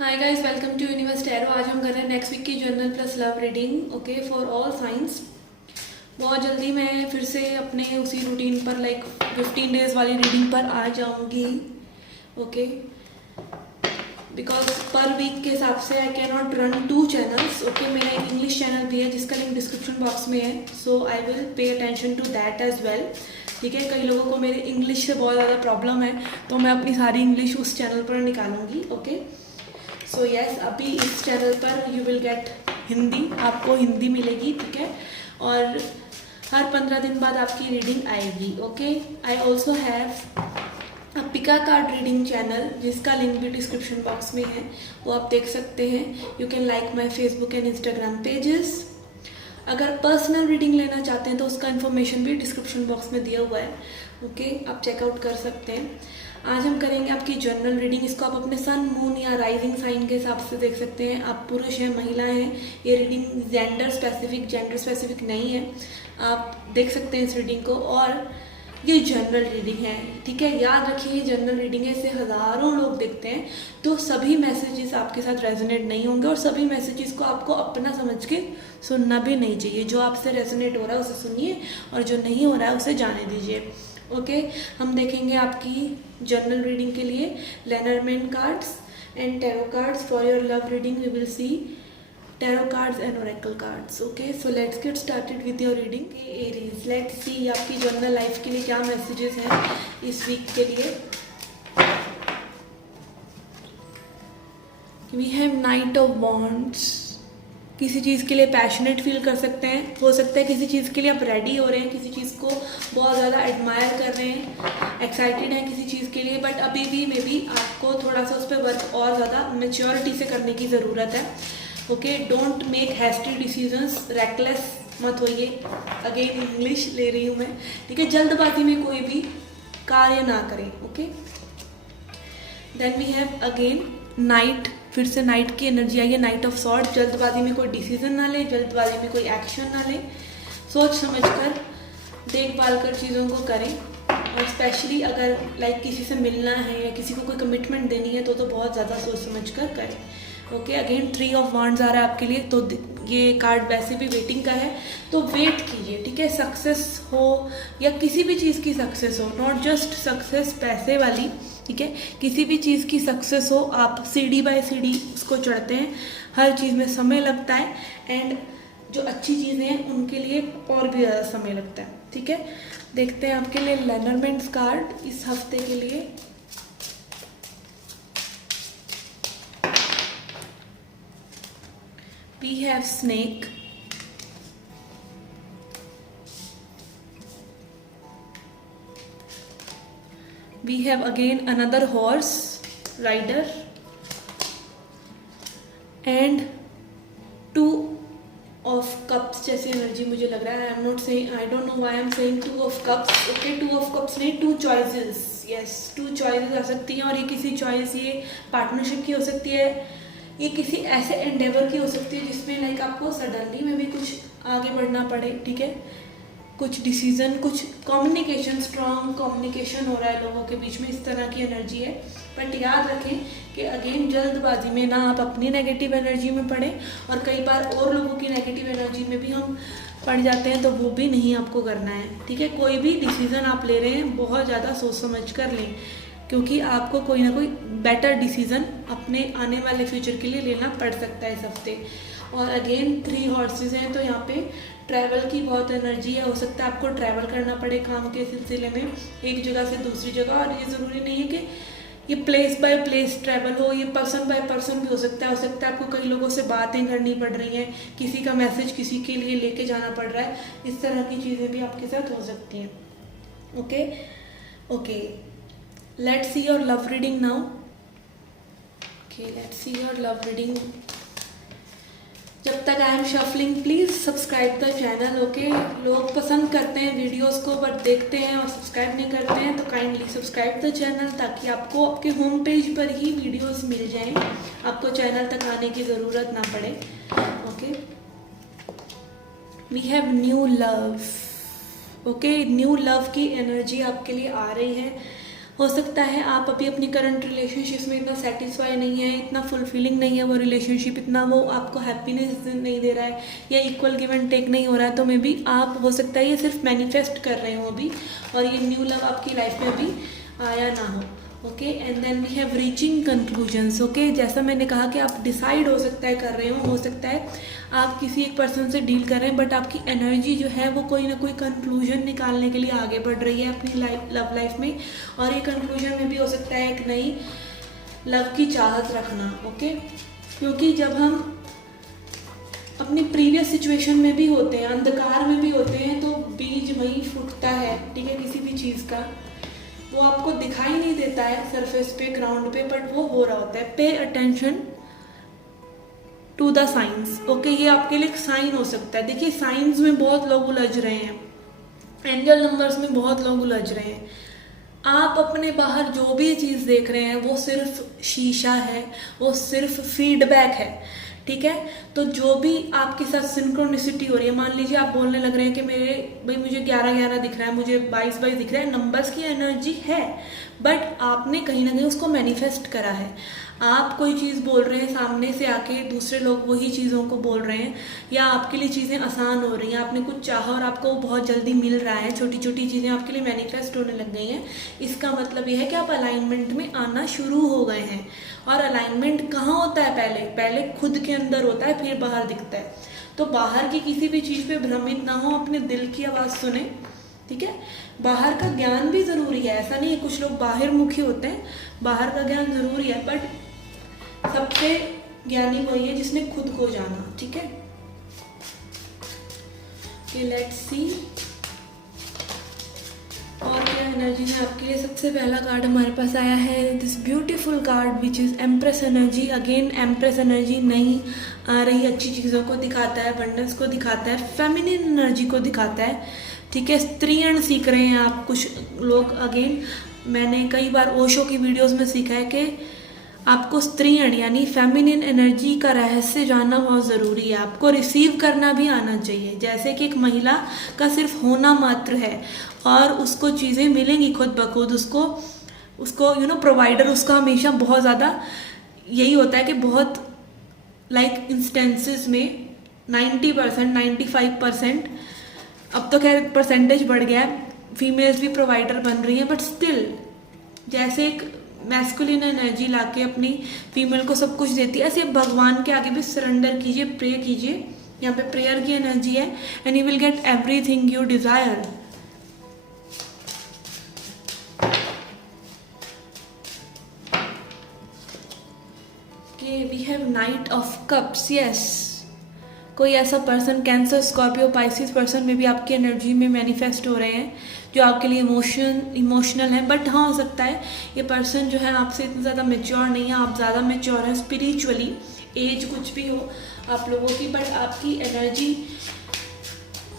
Hi guys, welcome to Universe Tarot. आज हम कर रहे हैं नेक्स्ट वीक की general plus love reading, okay, for all signs. बहुत जल्दी मैं फिर से अपने उसी रूटीन पर 15 डेज वाली रीडिंग पर आ जाऊंगी, ओके, बिकॉज पर वीक के हिसाब से I can not run 2 channels, okay. मेरा एक इंग्लिश चैनल भी है जिसका लिंक डिस्क्रिप्शन बॉक्स में है, so I will pay attention to that as well, ठीक है। कई लोगों को मेरे इंग्लिश से बहुत ज़्यादा प्रॉब्लम है, तो मैं अपनी सारी इंग्लिश उस चैनल पर निकालूंगी, ओके। सो यस, अभी इस चैनल पर यू विल गेट हिंदी, आपको हिंदी मिलेगी, ठीक है। और हर 15 दिन बाद आपकी रीडिंग आएगी, okay. I also have a Pika card reading channel जिसका लिंक भी डिस्क्रिप्शन बॉक्स में है, वो आप देख सकते हैं। You can like my Facebook and Instagram pages. अगर पर्सनल रीडिंग लेना चाहते हैं तो उसका इन्फॉर्मेशन भी डिस्क्रिप्शन बॉक्स में दिया हुआ है, ओके, आप चेकआउट कर सकते हैं। आज हम करेंगे आपकी जनरल रीडिंग। इसको आप अपने सन, मून या राइजिंग साइन के हिसाब से देख सकते हैं। आप पुरुष हैं, महिला हैं। ये रीडिंग जेंडर स्पेसिफिक नहीं है, आप देख सकते हैं इस रीडिंग को। और ये जनरल रीडिंग है, ठीक है। याद रखिए, ये जनरल रीडिंग है, इसे हज़ारों लोग देखते हैं, तो सभी मैसेजेस आपके साथ रेजोनेट नहीं होंगे और सभी मैसेजेस को आपको अपना समझ के सुनना भी नहीं चाहिए। जो आपसे रेजोनेट हो रहा है उसे सुनिए और जो नहीं हो रहा है उसे जाने दीजिए, ओके। हम देखेंगे आपकी जनरल रीडिंग के लिए Lenormand cards and tarot cards. For your love reading we will see tarot cards and oracle cards, okay, so let's get started with your reading. Okay, Aries, let's see आपकी general life के लिए क्या messages हैं इस week के लिए। We have Knight of Wands। किसी चीज़ के लिए पैशनेट फील कर सकते हैं, हो सकता है किसी चीज़ के लिए आप रेडी हो रहे हैं, किसी चीज़ को बहुत ज़्यादा एडमायर कर रहे हैं, एक्साइटेड हैं किसी चीज़ के लिए, बट अभी भी मे बी आपको थोड़ा सा उस पर वर्क और ज़्यादा मेच्योरिटी से करने की ज़रूरत है, okay. Don't make hasty decisions, reckless मत होइए। अगेन इंग्लिश ले रही हूँ मैं, ठीक है। जल्दबाजी में कोई भी कार्य ना करें, okay. Then we have again knight, फिर से नाइट की एनर्जी आई है, नाइट ऑफ सॉर्ड। जल्दबाजी में कोई डिसीजन ना ले, जल्दबाजी में कोई एक्शन ना ले, सोच समझ कर देखभाल कर चीज़ों को करें। और स्पेशली अगर किसी से मिलना है या किसी को कोई कमिटमेंट देनी है तो बहुत ज़्यादा सोच समझ कर करें, ओके। अगेन 3 ऑफ वांड्स आ रहा है आपके लिए, तो ये कार्ड वैसे भी वेटिंग का है, तो वेट कीजिए, ठीक है। सक्सेस हो या किसी भी चीज़ की सक्सेस हो, नॉट जस्ट सक्सेस पैसे वाली, ठीक है। किसी भी चीज़ की सक्सेस हो, आप सीढ़ी बाय सीढ़ी उसको चढ़ते हैं, हर चीज़ में समय लगता है, एंड जो अच्छी चीज़ें हैं उनके लिए और भी ज़्यादा समय लगता है, ठीक है। देखते हैं आपके लिए लेनरमैन कार्ड इस हफ्ते के लिए। We have snake, we have again another horse rider and 2 of cups जैसी एनर्जी मुझे लग रहा है। I am not saying, I don't know why I am saying 2 of cups, okay. 2 of cups नहीं, 2 choices, यस, 2 choices आ सकती हैं। और ये किसी चॉइस, ये पार्टनरशिप की हो सकती है, ये किसी ऐसे एंडेवर की हो सकती है जिसमें आपको सडनली में भी कुछ आगे बढ़ना पड़े, ठीक है। कुछ डिसीजन, कुछ कम्युनिकेशन, स्ट्रॉन्ग कम्युनिकेशन हो रहा है लोगों के बीच में, इस तरह की एनर्जी है। बट याद रखें कि अगेन जल्दबाजी में ना आप अपनी नेगेटिव एनर्जी में पड़े, और कई बार और लोगों की नेगेटिव एनर्जी में भी हम पड़ जाते हैं, तो वो भी नहीं आपको करना है, ठीक है। कोई भी डिसीज़न आप ले रहे हैं बहुत ज़्यादा सोच समझ कर लें, क्योंकि आपको कोई ना कोई बेटर डिसीज़न अपने आने वाले फ्यूचर के लिए लेना पड़ सकता है इस हफ्ते। और अगेन 3 हॉर्सेस हैं, तो यहाँ पे ट्रैवल की बहुत एनर्जी है। हो सकता है आपको ट्रैवल करना पड़े काम के सिलसिले में, एक जगह से दूसरी जगह। और ये ज़रूरी नहीं है कि ये प्लेस बाय प्लेस ट्रैवल हो, ये पर्सन बाय पर्सन भी हो सकता है। आपको कई लोगों से बातें करनी पड़ रही हैं, किसी का मैसेज किसी के लिए लेके जाना पड़ रहा है, इस तरह की चीज़ें भी आपके साथ हो सकती हैं, okay okay. Let's see your love reading now. Okay, let's see your love reading. जब तक I am shuffling, please subscribe the channel, okay. लोग पसंद करते हैं वीडियोस को बट देखते हैं और सब्सक्राइब नहीं करते हैं, तो काइंडली सब्सक्राइब द चैनल, ताकि आपको आपके होम पेज पर ही वीडियोस मिल जाएं, आपको चैनल तक आने की ज़रूरत ना पड़े, okay. We have new love, okay. New love की एनर्जी आपके लिए आ रही है। हो सकता है आप अभी अपनी करंट रिलेशनशिप में इतना सेटिस्फाई नहीं है, इतना फुलफिलिंग नहीं है वो रिलेशनशिप, इतना वो आपको हैप्पीनेस नहीं दे रहा है या इक्वल गिव एंड टेक नहीं हो रहा है, तो मे बी आप हो सकता है ये सिर्फ मैनिफेस्ट कर रहे हो अभी और ये न्यू लव आपकी लाइफ में अभी आया ना हो। Okay, and then we have reaching conclusions. Okay, जैसा मैंने कहा कि आप डिसाइड हो सकता है कर रहे हो सकता है आप किसी एक पर्सन से डील कर रहे हैं, बट आपकी एनर्जी जो है वो कोई ना कोई कंक्लूजन निकालने के लिए आगे बढ़ रही है अपनी लव लाइफ में, और ये कंक्लूजन में भी हो सकता है एक नई लव की चाहत रखना। ओके, क्योंकि जब हम अपनी प्रीवियस सिचुएशन में भी होते हैं, अंधकार में भी होते हैं, तो बीज वहीं फूटता है, ठीक है, किसी भी चीज़ का वो आपको दिखाई नहीं देता है सरफेस पे, ग्राउंड पे, बट वो हो रहा होता है। Pay attention to the signs. Okay, ये आपके लिए एक साइन हो सकता है। देखिए, साइंस में बहुत लोग उलझ रहे हैं, एंजल नंबर्स में बहुत लोग उलझ रहे हैं। आप अपने बाहर जो भी चीज़ देख रहे हैं वो सिर्फ शीशा है, वो सिर्फ फीडबैक है, ठीक है। तो जो भी आपके साथ सिंक्रोनिसिटी हो रही है, मान लीजिए आप बोलने लग रहे हैं कि भाई मुझे 11-11 दिख रहा है, मुझे 22-22 दिख रहा है, नंबर्स की एनर्जी है, बट आपने कहीं ना कहीं उसको मैनिफेस्ट करा है। आप कोई चीज़ बोल रहे हैं, सामने से आके दूसरे लोग वही चीज़ों को बोल रहे हैं, या आपके लिए चीज़ें आसान हो रही हैं, आपने कुछ चाहा और आपको बहुत जल्दी मिल रहा है, छोटी छोटी चीज़ें आपके लिए मैनिफेस्ट होने लग गई हैं। इसका मतलब यह है कि आप अलाइनमेंट में आना शुरू हो गए हैं। और अलाइनमेंट कहाँ होता है? पहले खुद के अंदर होता है, फिर बाहर दिखता है। तो बाहर की किसी भी चीज़ पे भ्रमित ना हो, अपने दिल की आवाज़ सुने, ठीक है। बाहर का ज्ञान भी ज़रूरी है, ऐसा नहीं है, कुछ लोग बाहर मुखी होते हैं, बाहर का ज्ञान ज़रूरी है, बट सबसे ज्ञानी वही है जिसने खुद को जाना, ठीक है। लेट्स सी और क्या एनर्जी है आपके लिए। सबसे पहला कार्ड हमारे पास आया है this beautiful card which is empress energy. Again empress energy नहीं आ रही अच्छी चीज़ों को दिखाता है, अबंडेंस को दिखाता है, फेमिनिन एनर्जी को दिखाता है, ठीक है। स्त्रीण सीख रहे हैं आप कुछ लोग। अगेन मैंने कई बार ओशो की वीडियोस में सीखा है कि आपको स्त्रीण यानी फेमिनिन एनर्जी का रहस्य जानना बहुत ज़रूरी है। आपको रिसीव करना भी आना चाहिए, जैसे कि एक महिला का सिर्फ होना मात्र है और उसको चीज़ें मिलेंगी खुद ब खुद। उसको प्रोवाइडर उसका हमेशा बहुत ज़्यादा यही होता है कि बहुत इंस्टेंसेस में 90%, 95%, अब तो खैर परसेंटेज बढ़ गया है, फीमेल्स भी प्रोवाइडर बन रही हैं, बट स्टिल जैसे एक मैस्कुलिन एनर्जी लाके अपनी फीमेल को सब कुछ देती है, ऐसे भगवान के आगे भी सरेंडर कीजिए, प्रे कीजिए। यहाँ पे प्रेयर की एनर्जी है, and you will get everything you desire. We have knight of cups. Yes, कोई ऐसा person, Cancer, Scorpio, Pisces person में भी आपकी एनर्जी में मैनिफेस्ट हो रहे हैं जो आपके लिए इमोशनल है। बट हाँ, हो सकता है ये पर्सन जो है आपसे इतना ज़्यादा मेच्योर नहीं है, आप ज़्यादा मेच्योर हैं स्पिरिचुअली, एज कुछ भी हो आप लोगों की, बट आपकी एनर्जी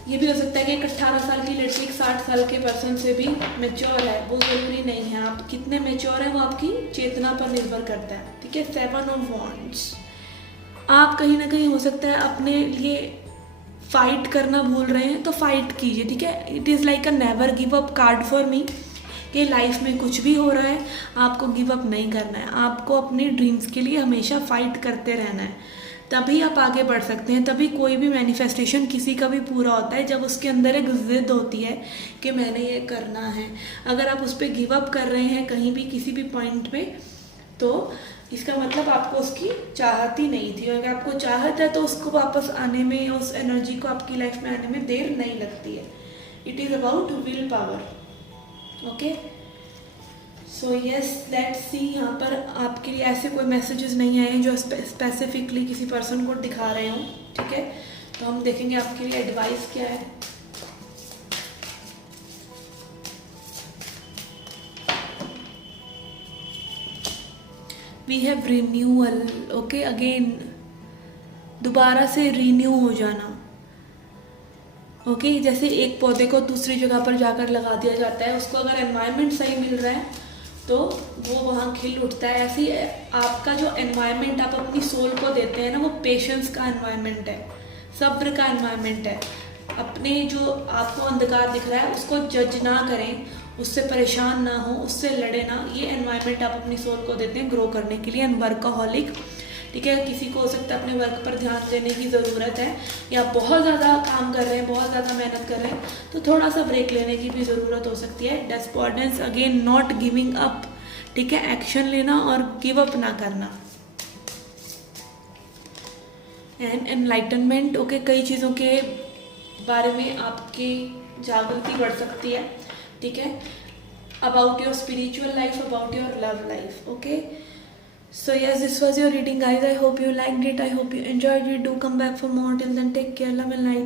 ये भी हो सकता है कि एक 18 साल की लड़की 60 साल के पर्सन से भी मेच्योर है, वो ज़रूरी नहीं है। आप कितने मेच्योर हैं वो आपकी चेतना पर निर्भर करता है, ठीक है। 7 ऑफ वॉन्ड्स, आप कहीं ना कहीं हो सकता है अपने लिए फाइट करना भूल रहे हैं, तो फाइट कीजिए, ठीक है। It is like a never give up card for me, कि लाइफ में कुछ भी हो रहा है आपको गिव अप नहीं करना है, आपको अपने ड्रीम्स के लिए हमेशा फाइट करते रहना है, तभी आप आगे बढ़ सकते हैं। तभी कोई भी मैनिफेस्टेशन किसी का भी पूरा होता है जब उसके अंदर एक जिद होती है कि मैंने ये करना है। अगर आप उस पर गिव अप कर रहे हैं कहीं भी किसी भी पॉइंट पे, तो इसका मतलब आपको उसकी चाहत ही नहीं थी। अगर आपको चाहत है तो उसको वापस आने में, उस एनर्जी को आपकी लाइफ में आने में देर नहीं लगती है। It is about will power. Okay, so yes, let's see. यहाँ पर आपके लिए ऐसे कोई मैसेजेस नहीं आए हैं जो स्पेसिफिकली किसी पर्सन को दिखा रहे हों, ठीक है। तो हम देखेंगे आपके लिए एडवाइस क्या है। We have renewal. Okay, again दोबारा से रिन्यू हो जाना। ओके, जैसे एक पौधे को दूसरी जगह पर जाकर लगा दिया जाता है, उसको अगर एनवायरनमेंट सही मिल रहा है तो वो वहाँ खिल उठता है। ऐसे ही आपका जो एनवायरनमेंट आप अपनी सोल को देते हैं ना, वो पेशेंस का एनवायरनमेंट है, सब्र का एनवायरनमेंट है। अपने जो आपको अंधकार दिख रहा है उसको जज ना करें, उससे परेशान ना हो, उससे लड़े ना, ये एनवायरनमेंट आप अपनी सोल को देते हैं ग्रो करने के लिए। एंड वर्कaholic, ठीक है, किसी को हो सकता है अपने वर्क पर ध्यान देने की ज़रूरत है, या बहुत ज़्यादा काम कर रहे हैं, बहुत ज़्यादा मेहनत कर रहे हैं, तो थोड़ा सा ब्रेक लेने की भी ज़रूरत हो सकती है। डेस्पॉर्डेंस, अगेन नॉट गिविंग अप, ठीक है, एक्शन लेना और गिव अप ना करना। एंड एनलाइटनमेंट, ओके, कई चीज़ों के बारे में आपकी जागृति बढ़ सकती है, ठीक है, about your spiritual life, about your love life, okay. So yes, this was your reading, guys. I hope you liked it. I hope you enjoyed it. Do come back for more. Till then, take care. Love and light.